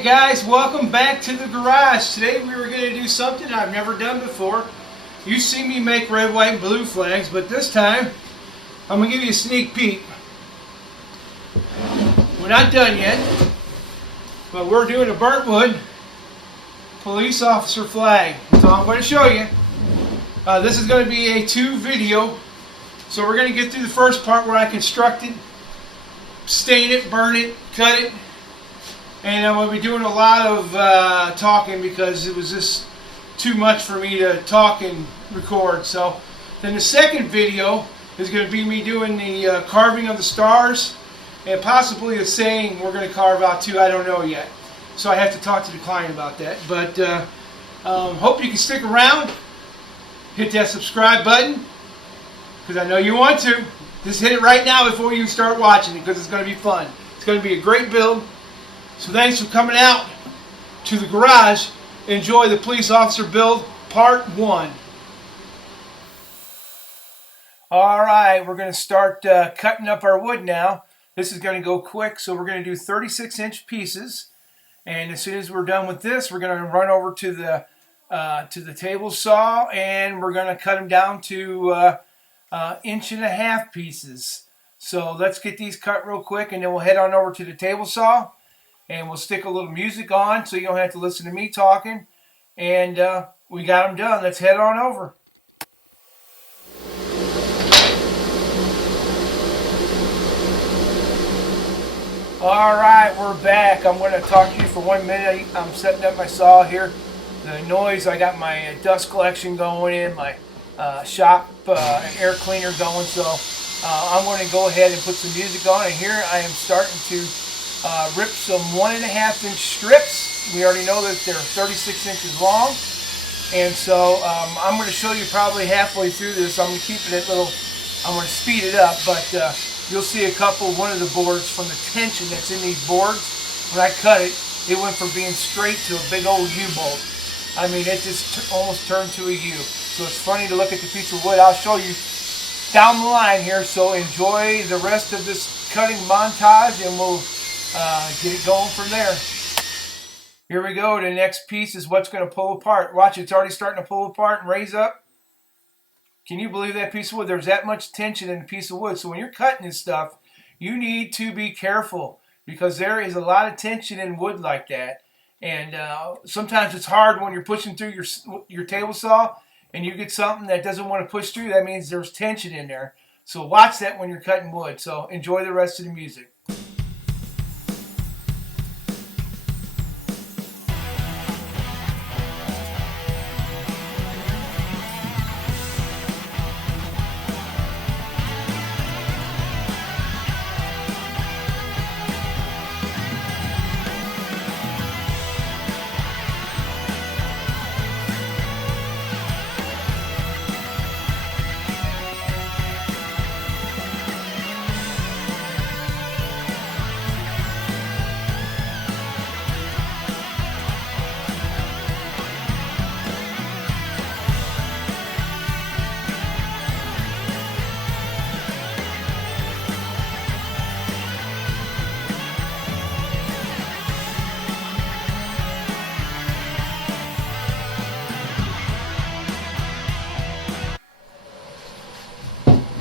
Alright guys, welcome back to the garage. Today we were going to do something I've never done before. You see me make red, white, and blue flags, but this time I'm going to give you a sneak peek. We're not done yet, but we're doing a burnt wood police officer flag. So I'm going to show you. This is going to be a 2 video. So we're going to get through the first part where I construct it, stain it, burn it, cut it. And I'm going to be doing a lot of talking because it was just too much for me to talk and record. So then the second video is going to be me doing the carving of the stars and possibly a saying we're going to carve out too. I don't know yet. So I have to talk to the client about that. But hope you can stick around. Hit that subscribe button because I know you want to. Just hit it right now before you start watching it because it's going to be fun. It's going to be a great build. So thanks for coming out to the garage. Enjoy the police officer build part 1. Alright, we're going to start cutting up our wood now. This is going to go quick, so we're going to do 36-inch pieces. And as soon as we're done with this, we're going to run over to the table saw and we're going to cut them down to 1.5 inch pieces. So let's get these cut real quick and then we'll head on over to the table saw. And we'll stick a little music on so you don't have to listen to me talking. And we got them done. Let's head on over. Alright, we're back. I'm going to talk to you for 1 minute. I'm setting up my saw here. The noise, I got my dust collection going in, my shop air cleaner going. So I'm going to go ahead and put some music on. And here I am starting to rip some 1.5 inch strips. We already know that they're 36 inches long. And so I'm going to show you probably halfway through this. I'm going to keep it at I'm going to speed it up, but you'll see one of the boards from the tension that's in these boards. When I cut it, it went from being straight to a big old U-bolt. I mean, it just almost turned to a U. So it's funny to look at the piece of wood. I'll show you down the line here, so enjoy the rest of this cutting montage and we'll get it going from there. Here we go. The next piece is what's going to pull apart. Watch, it's already starting to pull apart and raise up. Can you believe that piece of wood? There's that much tension in a piece of wood. So when you're cutting this stuff, you need to be careful because there is a lot of tension in wood like that. And sometimes it's hard when you're pushing through your table saw and you get something that doesn't want to push through. That means there's tension in there. So watch that when you're cutting wood. So enjoy the rest of the music.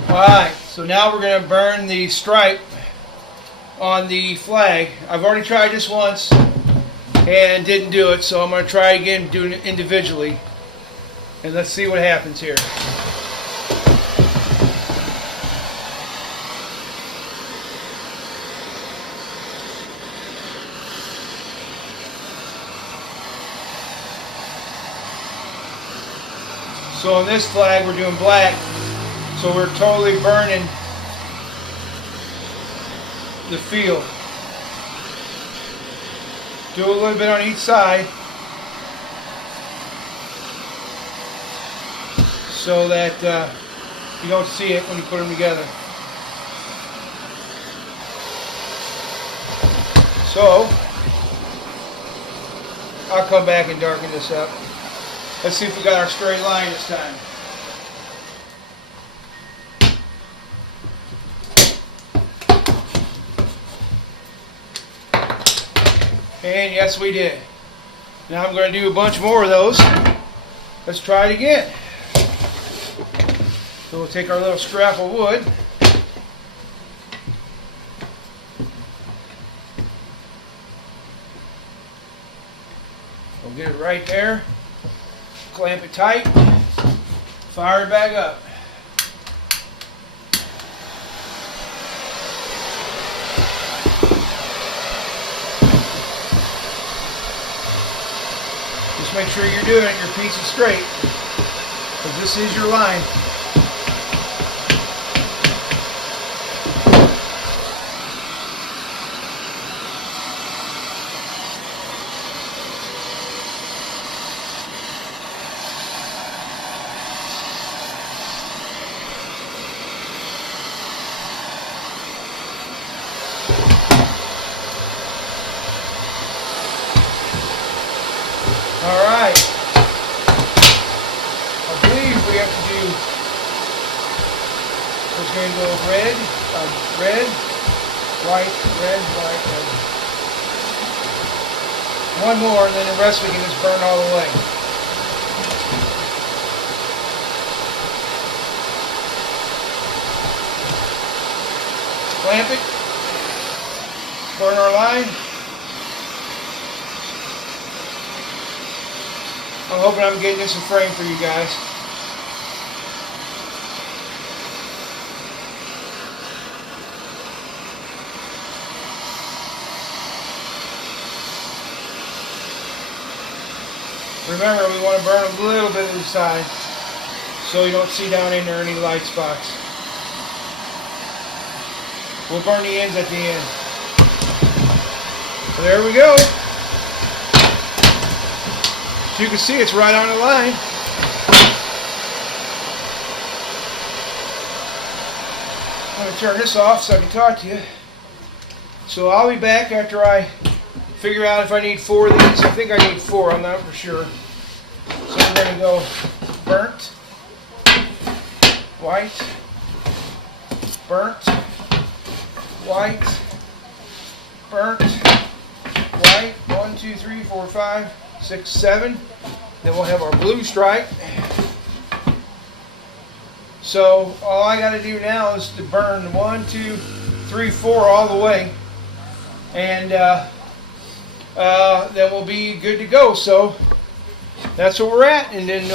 Alright, so now we're going to burn the stripe on the flag. I've already tried this once and didn't do it, so I'm going to try again doing it individually. And let's see what happens here. So on this flag we're doing black. So we're totally burning the field. Do a little bit on each side so that you don't see it when you put them together. So I'll come back and darken this up. Let's see if we got our straight line this time. And yes, we did. Now I'm going to do a bunch more of those. Let's try it again. So we'll take our little scrap of wood. We'll get it right there. Clamp it tight. Fire it back up. Just make sure you're doing it, your piece is straight, because this is your line. All right. I believe we have to do. We're going to go red, white, red, white, red. One more, and then the rest we can just burn all the way. Clamp it. Burn our line. I'm hoping I'm getting this in frame for you guys. Remember, we want to burn a little bit of the side so you don't see down in there any light spots. We'll burn the ends at the end. So there we go. You can see it's right on the line. I'm going to turn this off so I can talk to you. So I'll be back after I figure out if I need 4 of these. I think I need 4, I'm not for sure. So I'm going to go burnt, white, burnt, white, burnt, white. 1, 2, 3, 4, 5, 6, 7. Then we'll have our blue stripe. So all I got to do now is to burn 1, 2, 3, 4 all the way, and then we'll be good to go. So that's where we're at, and then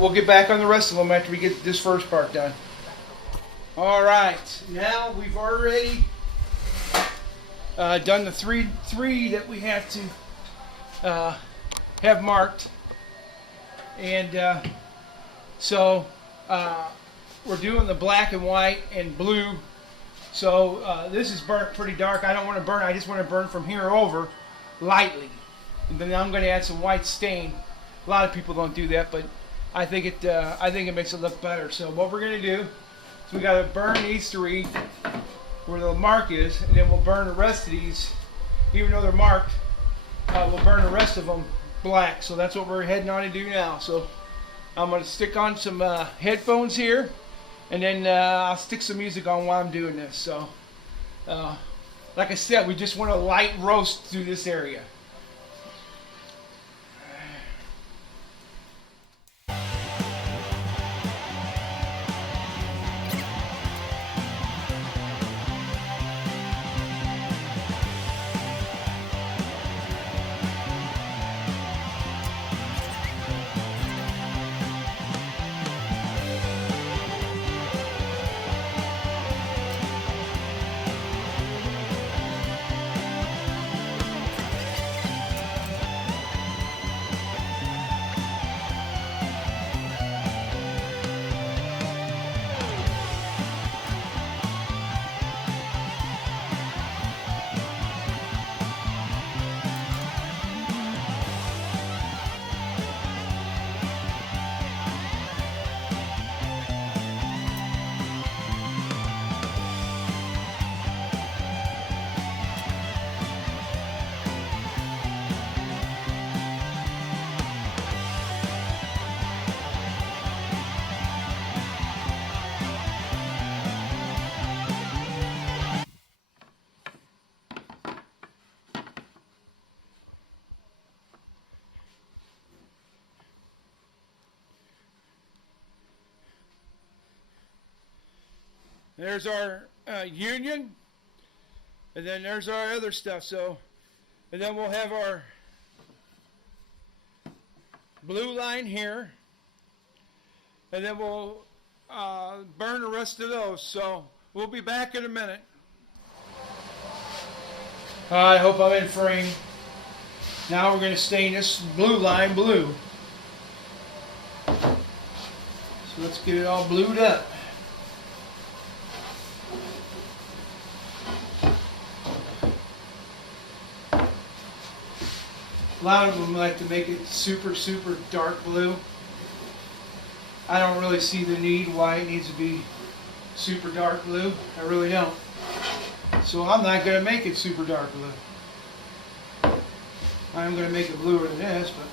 we'll get back on the rest of them after we get this first part done. All right, now we've already done the three that we have to have marked, and so we're doing the black and white and blue. So this is burnt pretty dark. I don't want to burn, I just want to burn from here over lightly, and then I'm going to add some white stain. A lot of people don't do that, but I think it makes it look better. So what we're going to do is we got to burn these 3 where the mark is, and then we'll burn the rest of these, even though they're marked. We'll burn the rest of them black. So that's what we're heading on to do now. So I'm going to stick on some headphones here, and then I'll stick some music on while I'm doing this. So like I said, we just want a light roast through this area. There's our union, and then there's our other stuff. So, and then we'll have our blue line here, and then we'll burn the rest of those. So we'll be back in a minute. I hope I'm in frame. Now we're going to stain this blue line blue. So let's get it all blued up. A lot of them like to make it super, super dark blue. I don't really see the need why it needs to be super dark blue. I really don't. So I'm not going to make it super dark blue. I'm going to make it bluer than this, but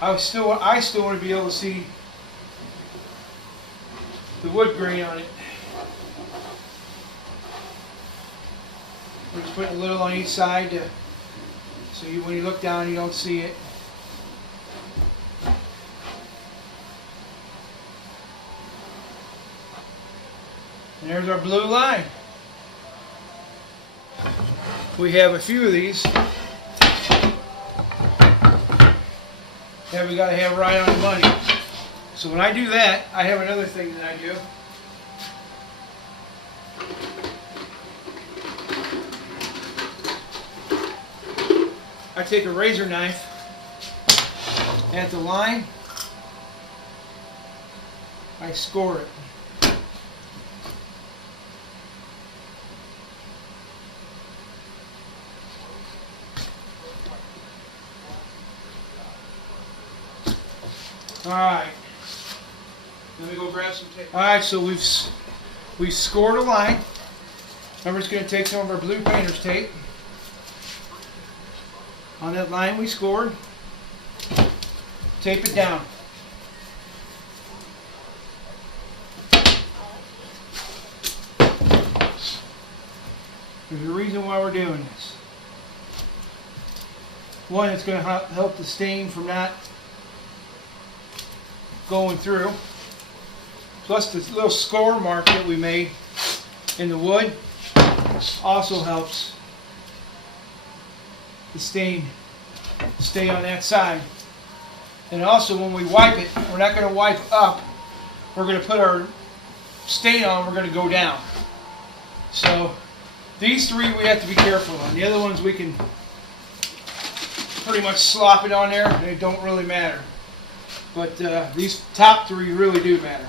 I still want to be able to see the wood grain on it. We're just putting a little on each side to, so when you look down you don't see it. And there's our blue line. We have a few of these that we got to have right on the money. So when I do that, I have another thing that I do. I take a razor knife at the line, I score it. Alright, let me go grab some tape. Alright, so we've scored a line. Now we're just going to take some of our blue painter's tape. On that line we scored, tape it down. There's a reason why we're doing this. One, it's going to help the stain from not going through. Plus the little score mark that we made in the wood also helps the stain stay on that side. And also when we wipe it, we're not going to wipe up. We're going to put our stain on, we're going to go down. So these three we have to be careful on. The other ones we can pretty much slop it on there. They don't really matter. But these top three really do matter.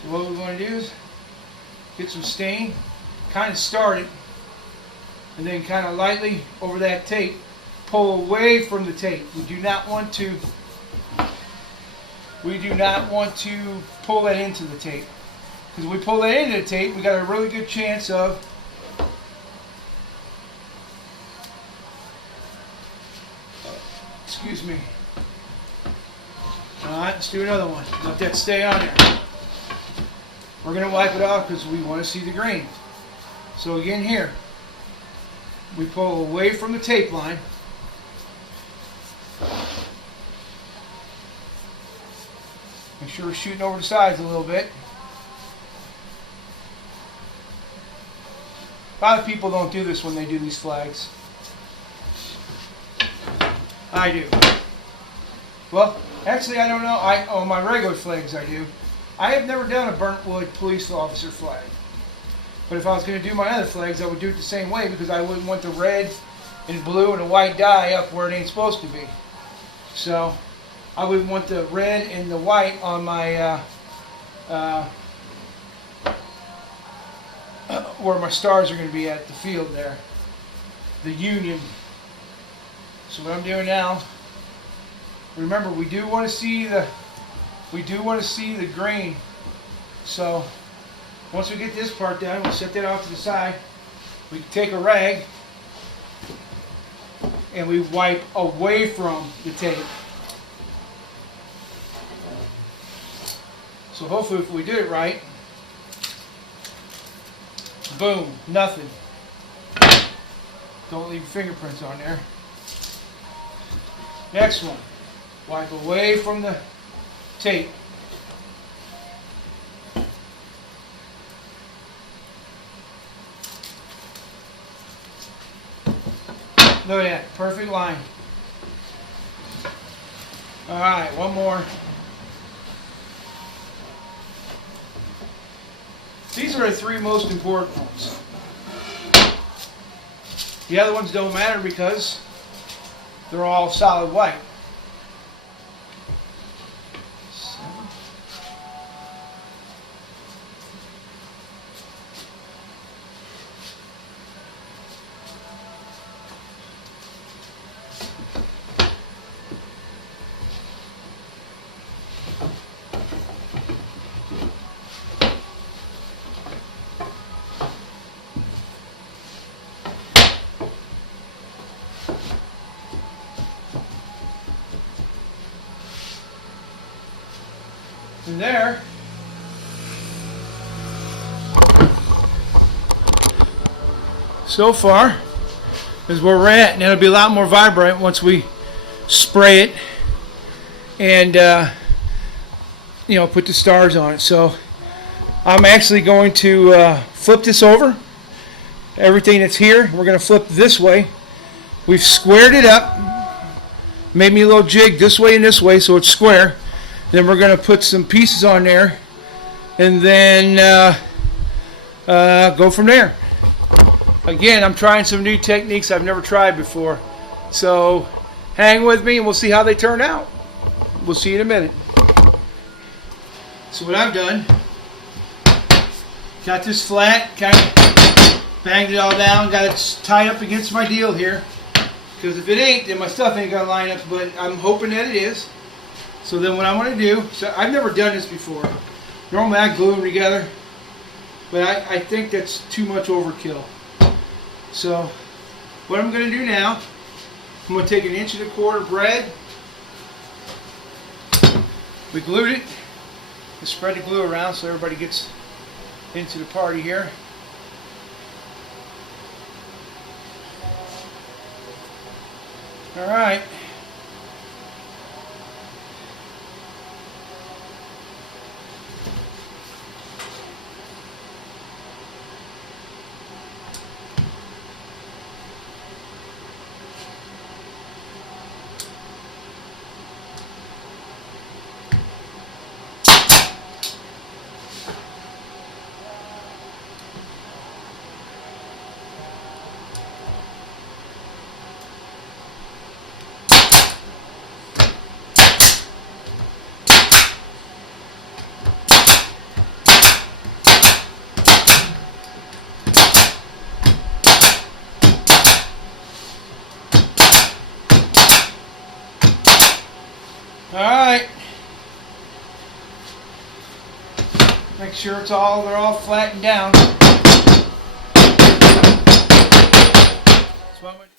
So what we're going to do is get some stain, kind of start it, and then kind of lightly over that tape, pull away from the tape. We do not want to pull that into the tape. Because if we pull that into the tape, we got a really good chance of excuse me. Alright, let's do another one. Let that stay on there. We're going to wipe it off because we want to see the grain. So again here, we pull away from the tape line. Make sure we're shooting over the sides a little bit. A lot of people don't do this when they do these flags. I do. Well, actually I don't know. On my regular flags I do. I have never done a burnt wood police officer flag. But if I was going to do my other flags, I would do it the same way because I wouldn't want the red and blue and the white dye up where it ain't supposed to be. So I wouldn't want the red and the white on my where my stars are going to be at the field there, the Union. So what I'm doing now, remember we do want to see the grain. So once we get this part done, we'll set that off to the side. We can take a rag and we wipe away from the tape. So hopefully if we did it right, boom, nothing. Don't leave fingerprints on there. Next one. Wipe away from the tape. Look at that, perfect line. All right, one more. These are the three most important ones. The other ones don't matter because they're all solid white. And there, so far, is where we're at, and it'll be a lot more vibrant once we spray it and you know, put the stars on it. So I'm actually going to flip this over. Everything that's here, we're going to flip this way. We've squared it up, made me a little jig this way and this way so it's square. Then we're going to put some pieces on there and then go from there. Again, I'm trying some new techniques I've never tried before. So hang with me and we'll see how they turn out. We'll see you in a minute. So what I've done, got this flat, kind of banged it all down, got it tied up against my deal here. Because if it ain't, then my stuff ain't going to line up, but I'm hoping that it is. So then what I'm going to do, so I've never done this before. Normally I glue them together, but I think that's too much overkill. So what I'm going to do now, I'm going to take 1.25 inch bread. We glued it. Let's spread the glue around so everybody gets into the party here. All right. Alright. Make sure they're all flattened down. That's what I'm gonna do.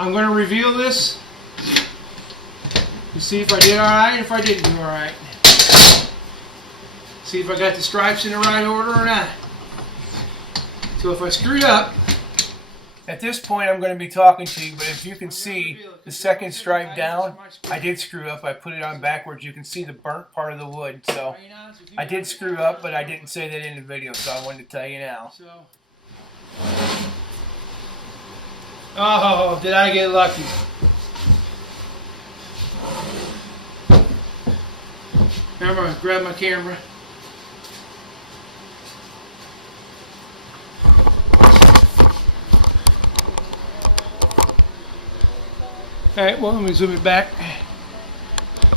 I'm going to reveal this to see if I did alright, if I didn't do alright. See if I got the stripes in the right order or not. So if I screwed up, at this point I'm going to be talking to you, but if you can see the second stripe down, I did screw up. I put it on backwards. You can see the burnt part of the wood. So I did screw up, but I didn't say that in the video, so I wanted to tell you now. Oh, did I get lucky? Remember, grab my camera. Alright, well, let me zoom it back. I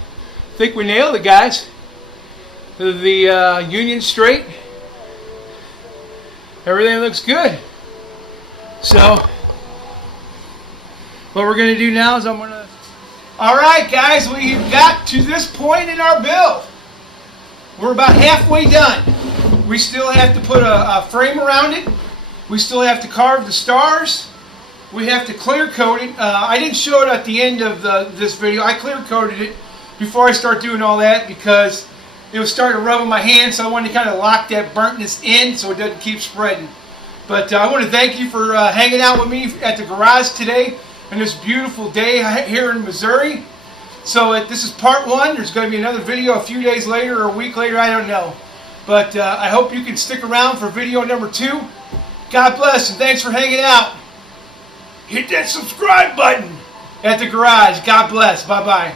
think we nailed it, guys. The union straight. Everything looks good. So, what we're going to do now is I'm going to... Alright, guys, we've got to this point in our build. We're about halfway done. We still have to put a frame around it. We still have to carve the stars. We have to clear coat it. I didn't show it at the end of this video. I clear coated it before I start doing all that because it was starting to rub on my hand, so I wanted to kind of lock that burntness in so it doesn't keep spreading. But I want to thank you for hanging out with me at the garage today on this beautiful day here in Missouri. So this is part one. There's going to be another video a few days later or a week later, I don't know. But I hope you can stick around for video number 2. God bless and thanks for hanging out. Hit that subscribe button at the garage. God bless. Bye-bye.